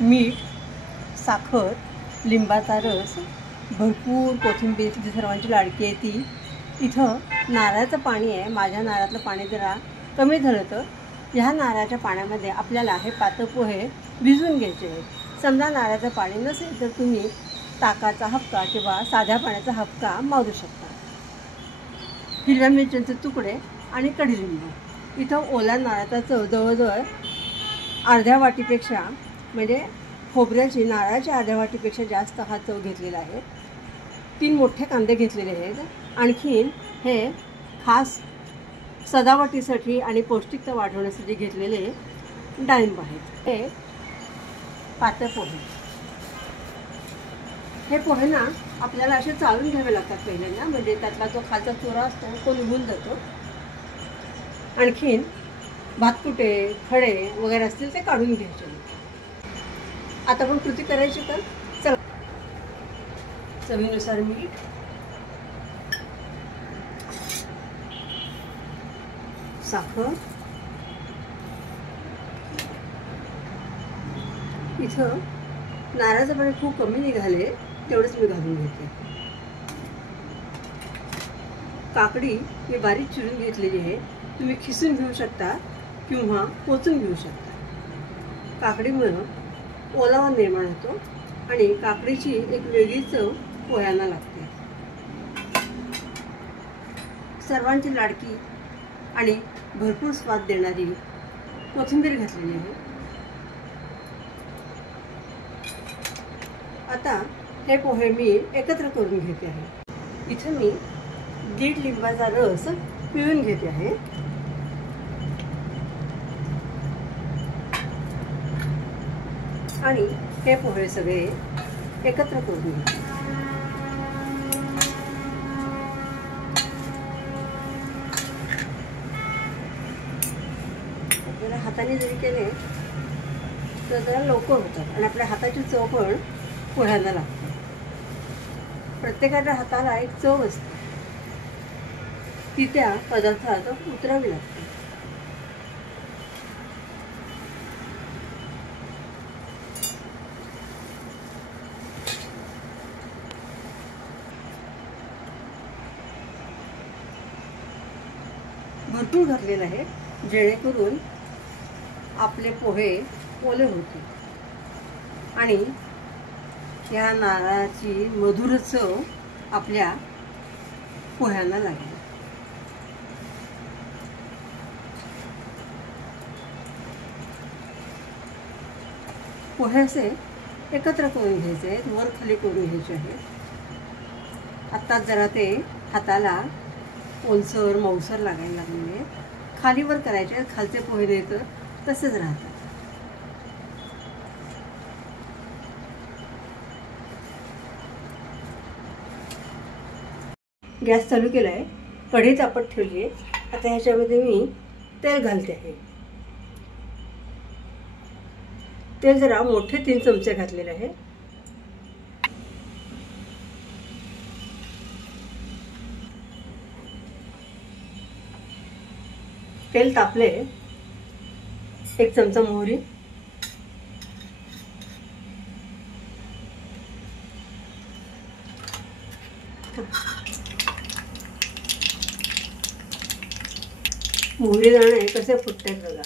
मीठ, साखर, लिंबाचा रस, भरपूर कोथिंबीर, जी सर्वांची लाडकी आहे ती. इथं नारळाचं पाणी आहे. माझ्या नारळातलं पाणी जरा कमी झालं तर ह्या नारळाच्या पाण्यामध्ये आपल्याला हे पातळ पोहे भिजवून घ्यायचे आहेत. समजा नारळाचं पाणी नसेल तर तुम्ही ताकाचा हपका किंवा साध्या पाण्याचा हपका मारू शकता. हिरव्या मिरच्यांचे तुकडे आणि कडीलिंबू. इथं ओला नारळाचा चव जवळजवळ अर्ध्या वाटीपेक्षा, म्हणजे खोबऱ्याची नारळाच्या अर्ध्या वाटीपेक्षा जास्त हा चव घेतलेला आहे. 3 मोठे कांदे घेतलेले आहेत. आणखीन हे खास सजावटीसाठी आणि पौष्टिकता वाढवण्यासाठी घेतलेले डाळिंब आहेत. हे पातळ पोहे. हे पोहे ना आपल्याला असे चाळून घ्यावे लागतात पहिल्यांदा, म्हणजे त्यातला जो खालचा चुरा असतो तो निघून जातो. आणखीन भातकुटे, खडे वगैरे असतील ते काढून घ्यायचे. आता पण कृती करायची तर चला. चवीनुसार मीठ, साखर. इथं नारळाचं पाणी खूप कमी निघाले तेवढंच मी घालून घेते. काकडी मी बारीक चिरून घेतलेली आहे. तुम्ही खिसून घेऊ शकता किंवा कोचून घेऊ शकता. काकडीमुळे ओलावा निर्माण होतो आणि काकडीची एक वेगळी चव पोह्यांना लागते. सर्वांची लाडकी आणि भरपूर स्वाद देणारी कोथिंबीर घातलेली आहे. आता हे पोहे मी एकत्र करून घेते आहे. इथे मी 1.5 लिंबाचा रस पिळून घेते आहे. आणि हे पोहे सगळे एकत्र करून घेते. जरा हाताने जरी केले तर जरा लवकर होतात आणि आपल्या हाताची चव पण पोह्यांना लागते. प्रत्येकाच्या हाताला एक चव असते, ती त्या पदार्थात उतरावी लागते. भरपूर घातलेलं आहे जेणेकरून आपले पोहे ओले होते आणि या नारळाची मधुर चव आपल्या पोह्यांना लागेल. पोहे असे एकत्र करून घ्यायचे आहेत, वर खाली करून घ्यायचे आहेत. आत्ताच जरा ते हाताला ओलसर मऊसर लागायला लागलेले. खालीवर करायचे आहेत. खालचे पोहे नाही तर तसेच राहतात. गॅस चालू केला आहे. कढई तापत ठेवली आहे. आता ह्याच्यामध्ये मी तेल घालते आहे. तेल जरा मोठे 3 चमचे घातलेले आहे. तेल तापले. 1 चमचा मोहरी, मोहरी दाणे कसे फुटतात बघा.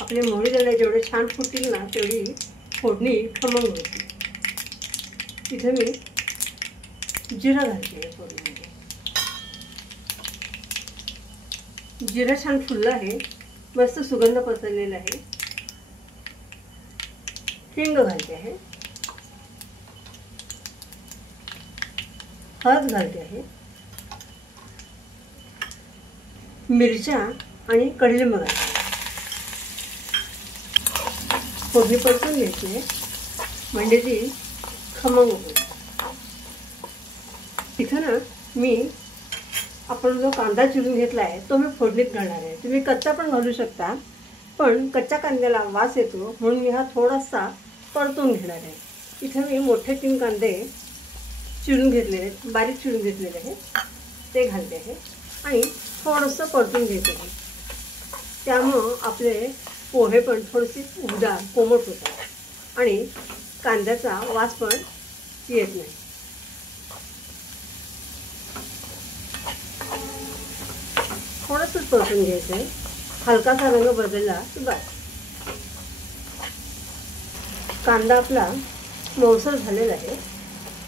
आपले मोहरी दाणे जेवढे छान फुटतील ना तेवढी फोडणी खमंग होती. इथे मी जिरा घालते फोडणीमध्ये. जिरा छान फुललं आहे, मस्त सुगंध पसरलेला आहे. हिंग घालते आहे, हळद घालते आहे, मिरच्या आणि कडीलिंब घालते. फोडणी परतून घ्यायची आहे म्हणजे ती खमंग होईल. इथं ना मी आपण जो कांदा चिरून घेतला आहे तो मी फोडणीत घालणार आहे. तुम्ही कच्चा पण घालू शकता, पण कच्च्या कांद्याला वास येतो म्हणून मी हा थोडासा परतून घेणार आहे. इथं मी मोठे 3 कांदे चिरून घेतलेले आहेत, बारीक चिरून घेतलेले आहेत, ते घालते आहे आणि थोडंसं परतून घेते आहे. त्यामुळं आपले पोहे पण थोडेसे उबदार कोमट होतात आणि कांद्याचा वास पण येत नाही. थोडंसं परतून घ्यायचं आहे. हलकासा रंग बदलला की बस. कांदा आपला मऊसर झालेला आहे.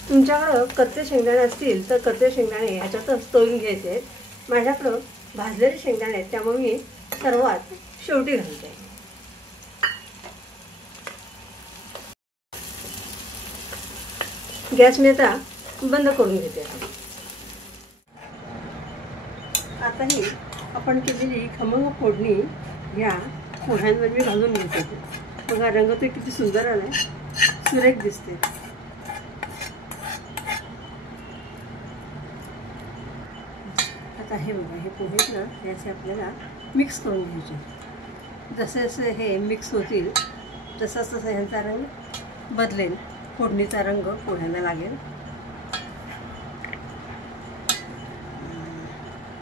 तुमच्याकडं कच्चे शेंगदाणे असतील तर कच्चे शेंगदाणे ह्याच्यातच तळून घ्यायचे आहेत. माझ्याकडं भाजलेले शेंगदाणे आहेत, त्यामुळे मी सर्वात शेवटी घालते. गॅस मी आता बंद करून घेते. आता ही आपण केलेली खमंग फोडणी ह्या पोह्यांवर मी घालून घेते. बघा रंग तर किती सुंदर आलाय, सुरेख दिसते. आता हे बघा, हे पोहे ना हे असे आपल्याला मिक्स करून घ्यायचे. जसे जसे हे मिक्स होतील तसा तसा ह्यांचा रंग बदलेल, फोडणीचा रंग पोह्यांना लागेल.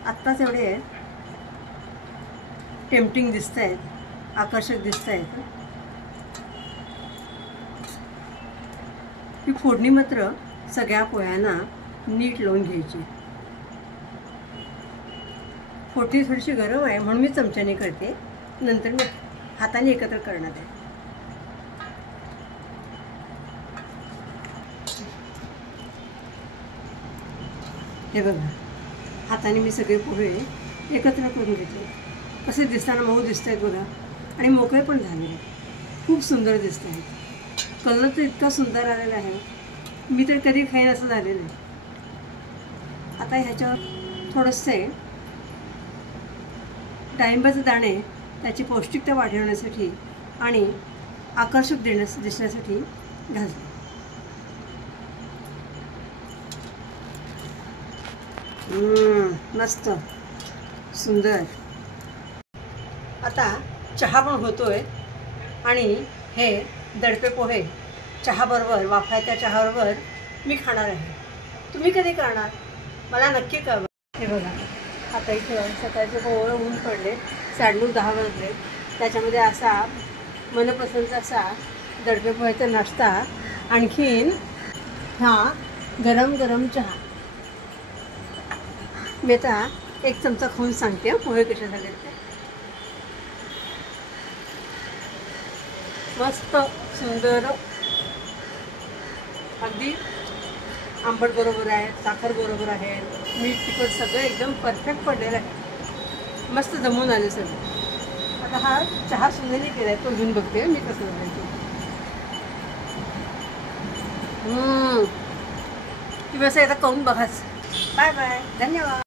आत्ताच एवढे टेम्पटिंग दिसत आहेत, आकर्षक दिसत आहेत. ही फोडणी मात्र सगळ्या पोह्यांना नीट लावून घ्यायची. फोडणी थोडीशी गरम आहे म्हणून मी चमच्याने करते, नंतर मी हाताने एकत्र करणार आहे. हे बघा, हाताने मी सगळे पोहे एकत्र करून घेतले. कसे दिसताना मऊ दिसत आहेत बघा, आणि मोकळे पण झालेले, खूप सुंदर दिसत आहेत. कलर तर इतका सुंदर आलेला आहे, मी तर कधी खाईन असं झालेलं आहे. आता ह्याच्यावर थोडेसे डाळिंबाचे दाणे त्याची पौष्टिकता वाढवण्यासाठी आणि आकर्षक दिसण्यासाठी घालते. मस्त सुंदर. आता चहा पण होतोय आणि हे दडपे पोहे चहाबरोबर, वाफायच्या चहाबरोबर मी खाणार आहे. तुम्ही कधी करणार मला नक्की कळवा. हे बघा, आता इथं सकाळचे कोवळं ऊन पडले, 9:30 वाजले. त्याच्यामध्ये असा मनपसंत असा दडपे पोह्याचा नाश्ता, आणखीन हा गरम गरम चहा. मी आता एक चमचा खाऊन सांगते पोहे कसे झाले ते. मस्त सुंदर, अगदी आंबट बरोबर आहे, साखर बरोबर आहे, मीठ तिखट सगळं एकदम परफेक्ट पडलेलं आहे. मस्त जमून आले सगळं. आता हा चहा सुंदरने केला आहे, तो घेऊन बघते मी कसं झालं. तुम्ही असं एकदा करून बघाच. बाय बाय, धन्यवाद.